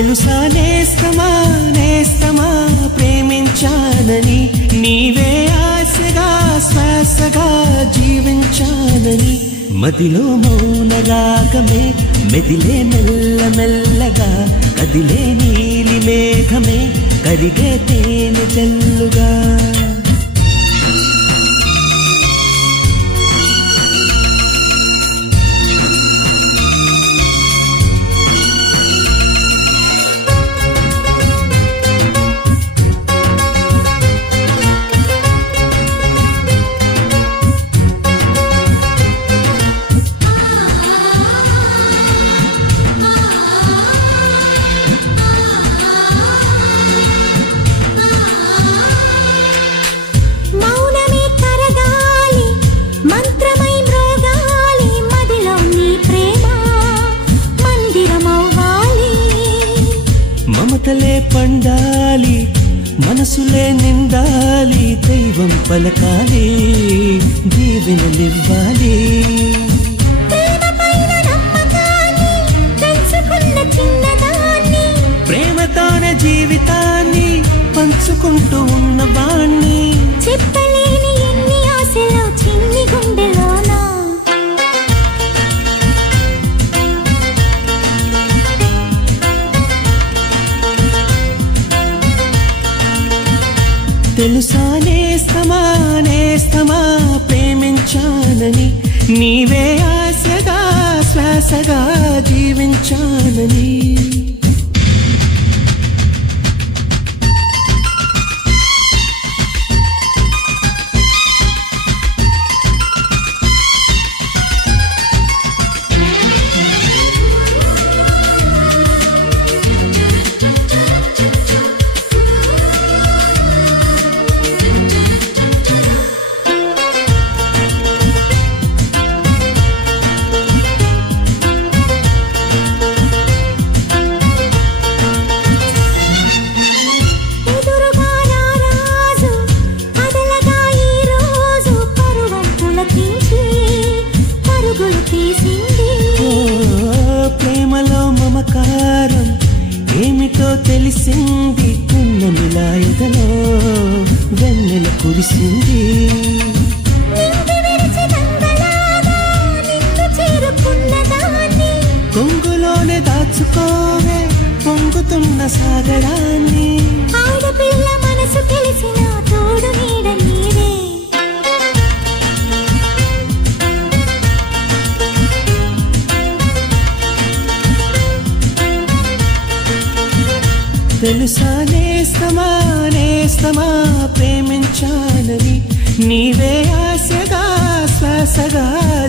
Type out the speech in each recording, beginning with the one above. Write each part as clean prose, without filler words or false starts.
తెలుసా నేస్తమా నేస్తమా ప్రేమించానని నీవే ఆశగా శ్వాసగా జీవించానని మదిలో మౌన రాగమే మెదిలే మెల్ల మెల్లగా కదిలే నీలి మేఘమే కరిగే తేనె జల్లుగా మమతలే పండాలి మనసులే నిండాలి దైవం పలకాలి దీవెనలివ్వాలి ప్రేమతోనే జీవితాన్ని పంచుకుంటూ ఉన్నవాణ్ణి చెప్పలేని ఎన్ని ఆశలు చిన్ని గుండెలోనా తెలుసా నేస్తమా నేస్తమా ప్రేమించానని నీవే ఆశగా శ్వాసగా జీవించానని ప్రేమలో మమకారం ఏమిటో తెలిసింది పున్నమిలా ఎదలో వెన్నెల కురిసింది కొంగులోనే దాచుకోవే పొంగుతున్న సాగరాన్ని ఆడపిల్ల మనసు తెలిసిన తోడు నీడ నీరే తెలుసా నేస్తమా నేస్తమా ప్రేమించానని నీవే ఆశగా శ్వాసగా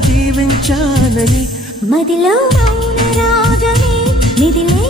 జీవించానని మదిలో మౌన రాగమే మిదిలే